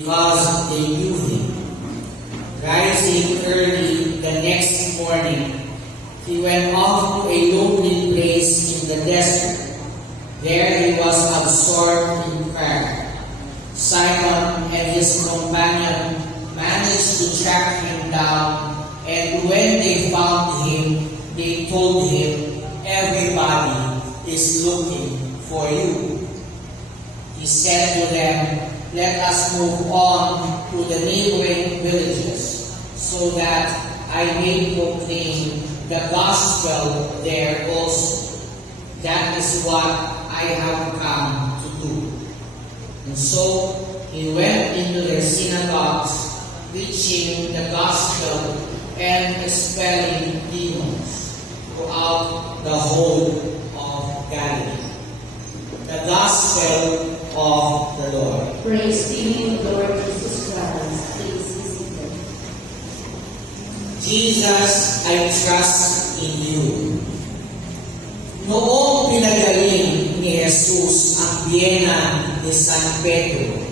because they knew him. Rising early the next morning, he went off to a lonely place in the desert. There he was absorbed in prayer. Simon and his companion managed to track him down, and when they found him, they told him, "Everybody is looking for you." He said to them, "Let us move on to the neighboring villages, so that I may proclaim the gospel there also. That is what I have come to do." And so he went into their synagogues, preaching the gospel and expelling demons throughout the whole of Galilee. The gospel of the Lord. Praise to you, Lord Jesus Christ. Please be seated. Jesus, I trust in you. Noong pinagaling ni Jesus ang biyena ni San Pedro,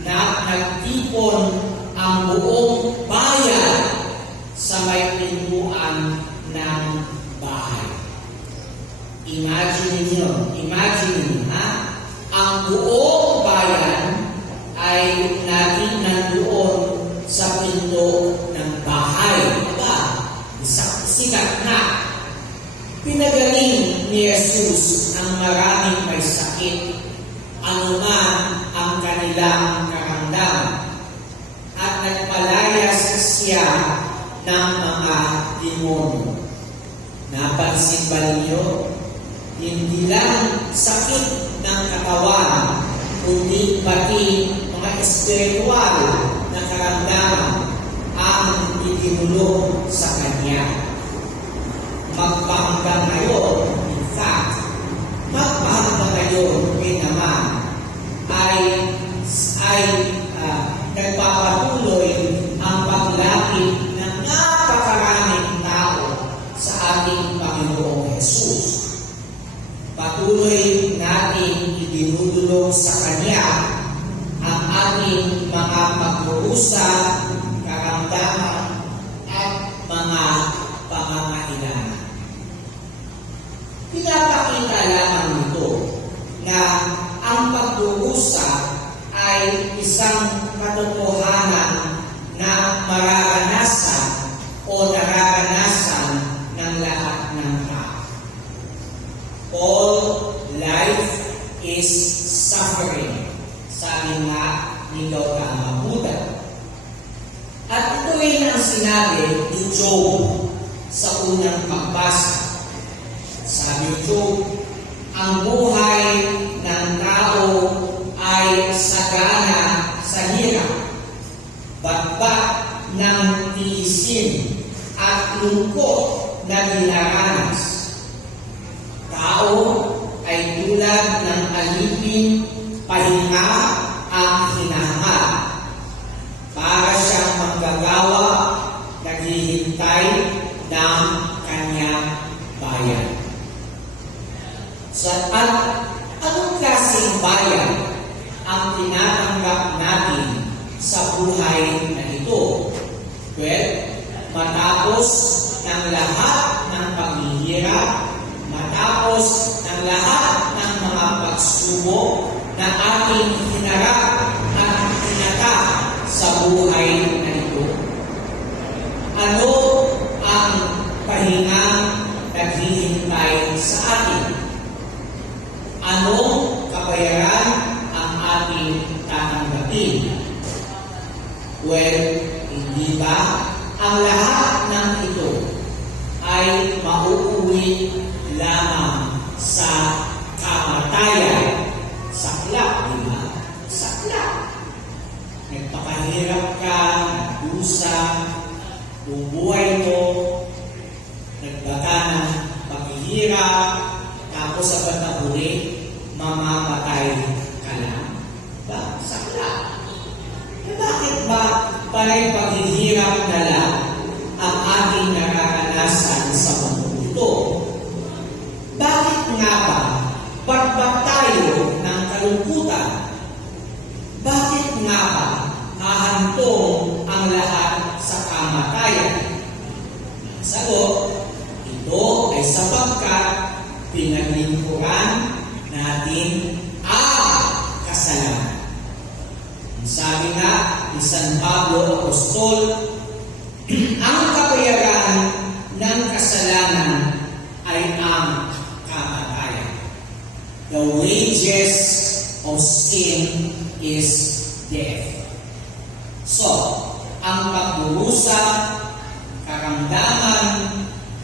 na nagtipon ang buong bayan sa may pintuan ng bahay. Imagine niyo, ha? Ang buong bayan ay naging nandoon sa pinto ng bahay. Diba? Sikat na. Pinagaling ni Jesus ang maraming may sakit, anuman ang kanilang karamdaman, at nagpalayas siya ng mga demonyo. Napansin ba ninyo? Hindi lang sakit ng katawan, kundi pati mga espiritual na karamdaman ang itinulong sa Kanya. Magpahanggang ngayon, in fact, magpahanggang ngayon rin naman ay nagpapatuloy ang paglapit ng napakaraming tao sa ating Panginoong Jesus. Patuloy natin idinudulong sa Kanya ang ating mga pagkurusa, karamdaman, at mga pangangailangan. Pinapakita lamang nito na ang pagdurusa ay isang katotohanan na mararanasan o nararanasan ng lahat ng tao. All life is suffering, sabi nga ni Gautama Buddha. At ito rin ang sinabi ni Job sa unang pagbasa. Sabi ni Job, ang buhay ng tao ay sagana sa hirap, batbat ng tiisin at lungkot na dinaranas. Tao ay tulad ng alipin, pahinga ang hinahangad. Para siyang manggagawa, naghihintay ng kanyang bayan. At anong klaseng bayan ang tinatanggap natin sa buhay na ito? Well, matapos ng lahat ng paghihirap, matapos ng lahat ng mga pagsubok na ating hinarap at hinata sa buhay na ito, ano ang pahingang naghihintay sa atin? Anong kabayaran ang ating tatanggapin? Well, hindi ba ang lahat ng ito ay mauuwi lamang sa kamatayan? Saklap, di ba? Saklap. Nagpakahirap ka, nagdusa, buong buhay mo, nagbaka ng paghihirap, tapos sa bandang huli, mamamatay ka lang. Ba? Saklap. Bakit ba panay paghihirap na lang ang ating nararanasan sa mundo ito? Bakit nga ba batbat tayo ng kalungkutan? Bakit nga ba hahantong ang lahat sa kamatayan? Ang sagot, ito ay sapagkat pinaglingkuran natin ang kasalanan. Ang sabi nga ni San Pablo Apostol, ang kabayaran ng kasalanan ay ang kamatayan. The wages of sin is death. So, ang pagdurusa, karamdaman,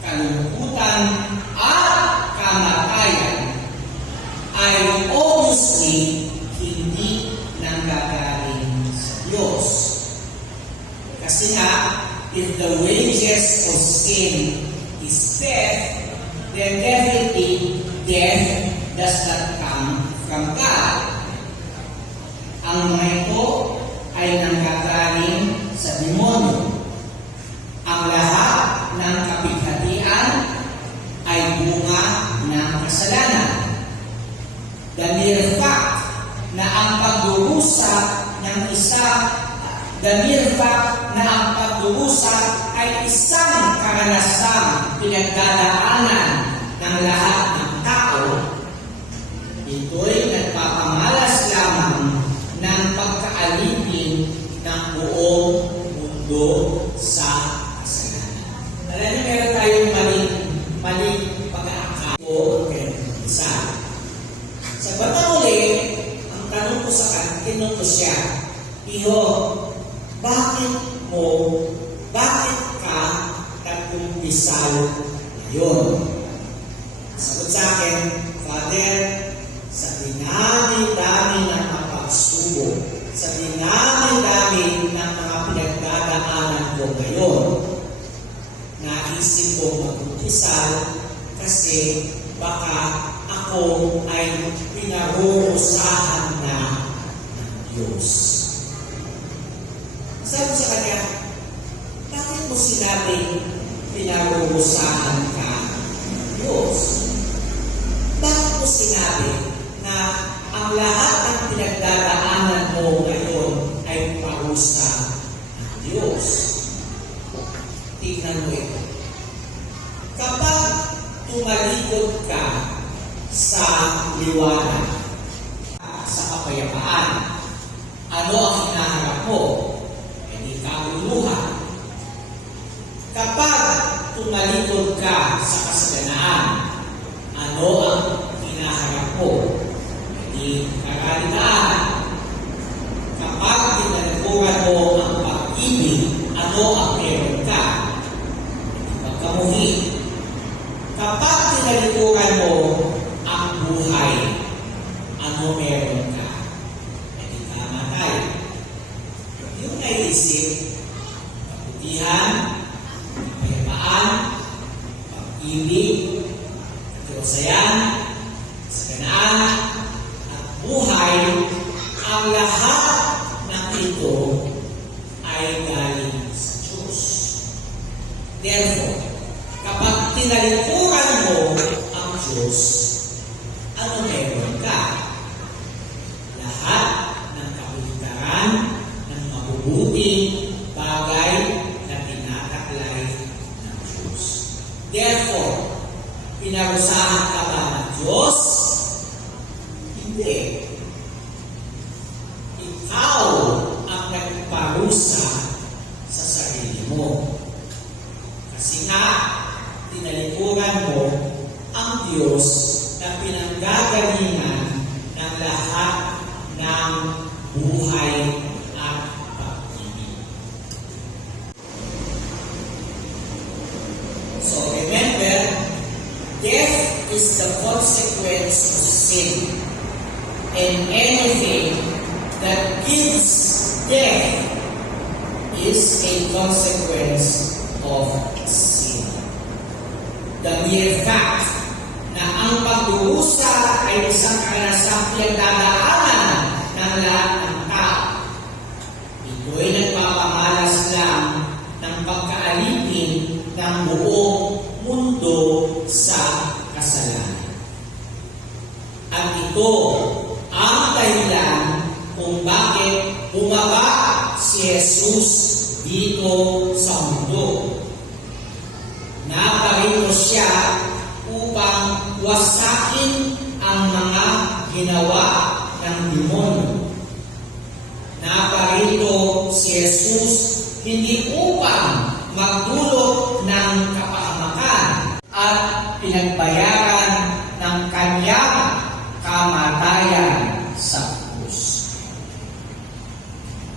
kalungkutan, at kamatayan ay obviously hindi nanggagaling sa Diyos. Kasi nga, if the wages of sin is death, then definitely death does not come from God. Ang mga ito ay nanggagaling sa demonyo. Ang lahat ng kapighatian ay bunga ng kasalanan. The mere fact na ang pagdurusa ng ay isang karanasang pinagdadaanan ng lahat ng tao, ito'y nagpapamalas lamang ng pagkaalipin ng buong mundo sa kasalanan. Alam niyo, meron tayong maling pag-aakala o isa. Sa batang uli, ang tanong ko sa kanya, tinong ko siya, Iho, bakit ka nag-umpisal ngayon? Sagot sa akin, Father, sa dinami-dami ng mga pagsubok, sa dinami-dami ng mga pinagdadaanan ko ngayon, naisip ko mag-umpisal kasi baka ako ay pinarurusahan na ng Diyos. Sabi sa kanya, bakit mo sinabing pinarurusahan ka ng Diyos? Bakit mo sinabi na ang lahat ng pinagdadaanan mo ngayon ay parusa ng Diyos? Tignan mo ito. Kapag tumalikod ka sa liwanag, sa kapayapaan, ano ang hinaharap mo? Kaguluhan. Kapag tumalikod ka sa kasaganaan, ano ang hinaharap mo? Hindi kagalitaan. Kapag tinalikuran mo ang pag-ibig, ano ang meron ka? Hindi pagkamuhi. Kapag tinalikuran mo ang buhay, ano meron ka? Hindi kamatay. Yung naisip, kabutihan, kapayapaan, pag-ibig, kasayahan, kasaganaan, at buhay, ang lahat ng ito ay galing sa Diyos. Therefore, kapag tinalikuran mo ang Diyos, ano meron ka? Lahat ng kapulitaran, mabubuting bagay na tinataklay ng Diyos. Therefore, pinarusahan ka ba ng Diyos? Hindi. Ikaw ang nagparusa sa sarili mo. Kasi nga, tinalikuran mo ang Diyos na pinanggagalingan ng lahat ng buhay at pag-ibig. So remember, death is the consequence of sin. And anything that gives death is a consequence of sin. The mere fact na ang pagdurusa ay isang karanasang pinagdadaanan ng lahat ng tao. Ito'y nagpapamalas lang ng pagkaalipin ng buong mundo sa kasalanan. At ito ang dahilan kung bakit bumaba si si Jesus dito sa mundo. Naparito siya upang wasakin ang mga ginawa ng demonyo. Naparito si Jesus hindi upang magdulot ng kapahamakan at pinagbayaran ng kanyang kamatayan sa krus.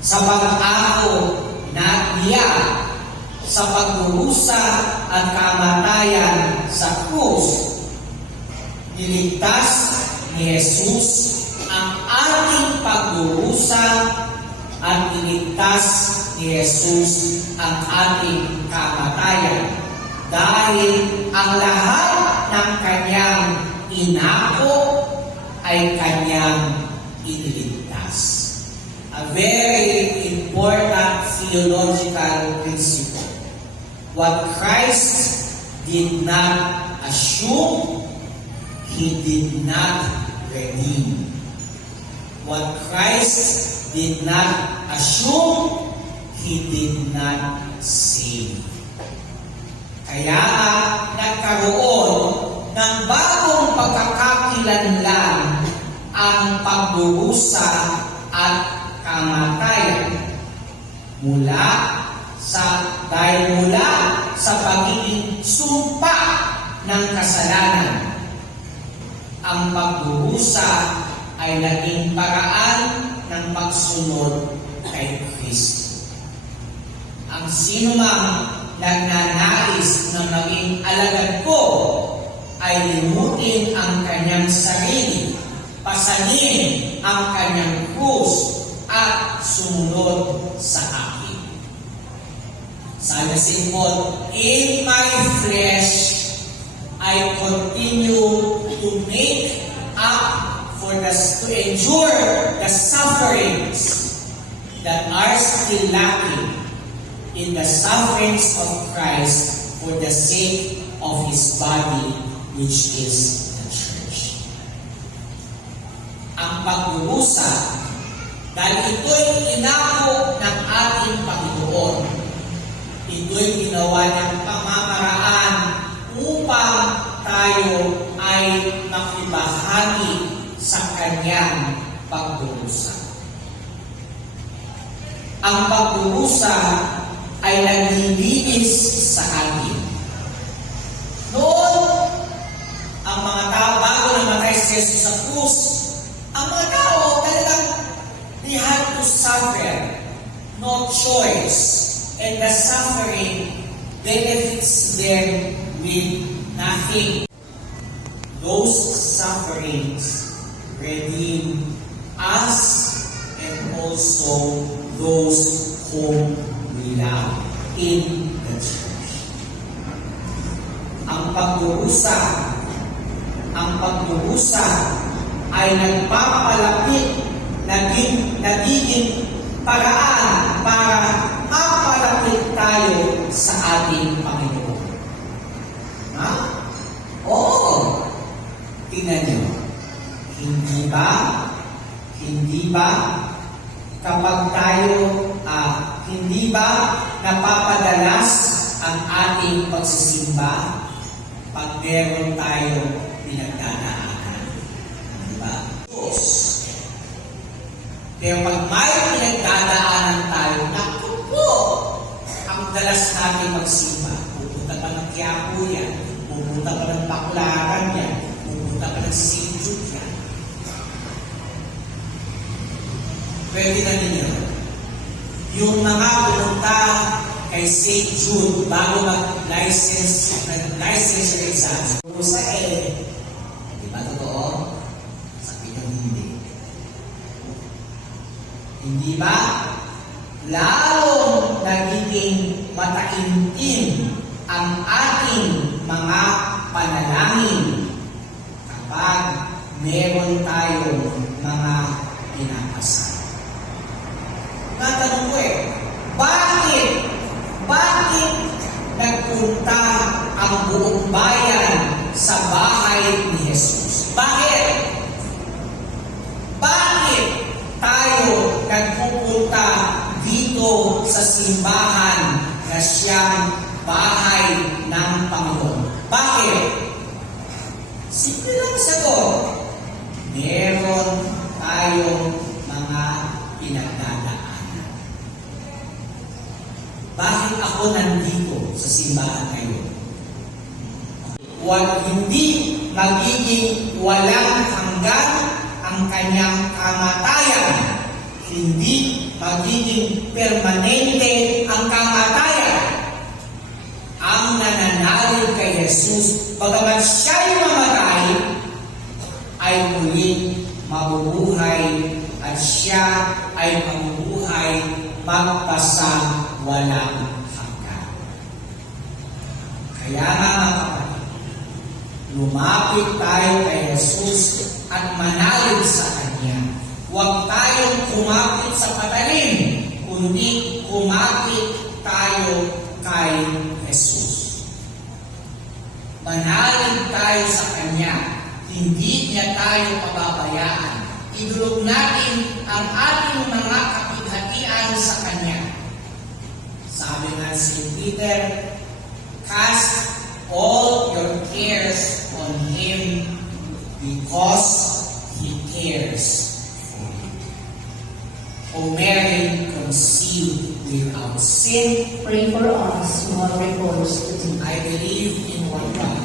Sa pag-ako na niya sa pagdurusa at kamatayan sa krus, niligtas ni Jesus ang ating pagdurusa at niligtas ni Jesus ang ating kamatayan dahil ang lahat ng kanyang inako ay kanyang iniligtas. A very important theological principle. What Christ did not assume, He did not redeem. What Christ did not assume, He did not save. Kaya nagkaroon ng bagong pagkakakilanlan ang pagdurusa at kamatayan dahil mula sa pagiging sumpa ng kasalanan. Ang pagdurusa ay naging paraan ng pagsunod kay Kristo. Ang sinumang nagnanais na maging alagad ko ay limutin ang kanyang sarili, pasanin ang kanyang krus at sumunod sa akin. Sabi si Paul, in my flesh, I continue to make up to endure the sufferings that are still lacking in the sufferings of Christ for the sake of His body, which is the church. Ang pagdurusa, dahil ito'y inako ng ating Panginoon, ito'y ginawa ng pamamaraan upang tayo ay makibahagi sa kanyang pagdurusa. Ang pagdurusa ay naglilinis sa atin. Noon, ang mga tao, bago namatay si Jesus sa krus, ang mga tao talagang they had to suffer, no choice. And the suffering benefits them with nothing. Those sufferings redeem us and also those whom we love in the church. Ang pagdurusa ay nagpapalapit, nagiging paraan para mapalapit tayo sa ating Panginoon. Ha? Oo. Tingnan nyo. Hindi ba kapag tayo, hindi ba napapadalas ang ating pagsisimba pag meron tayo pinagdadaanan? Diba? Pero pag may pinagdadaanan tayo, naku po, ang dalas natin magsimba. Pupunta ka ng Quiapo yan, pupunta ka ng Baclaran yan, pupunta ka ng St. Jude yan. Pwede na ninyo. Yung mga pumunta kay St. Jude bago mag-licensure exam. Pusa di ba totoo? Sabi niyo hindi. Hindi ba? Lalong nagiging mataimtim ang ating mga panalangin kapag meron tayong mga pinapasa. Natanong ko bakit nagpunta ang buong bayan sa bahay ni Jesus? Bakit tayo nagpupunta dito sa simbahan na siyang bahay ng Panginoon. Bakit? Simple lang sagot. Meron tayong mga pinagdadaanan. Bakit ako nandito sa simbahan ngayon? Hindi magiging walang hanggan ang kanyang kamatayan. Hindi magiging permanente ang kamatayan. Ang nananalig kay Jesus, bagamat siya'y mamatay, ay muling mabubuhay at siya ay mabubuhay magpasang walang hanggan. Kaya nga mga kapatid, lumapit tayo kay Jesus at manalig sa Kanya. Huwag tayong kumapit sa patalim, kundi kumapit tayo kay Jesus. Manalig tayo sa Kanya. Hindi niya tayo pababayaan. Idulog natin ang ating mga kapighatian sa Kanya. Sabi nga si Peter, cast all your cares on Him because He cares for you. O Mary, conceived without sin, Pray for us who have recourse to thee. I believe in one God,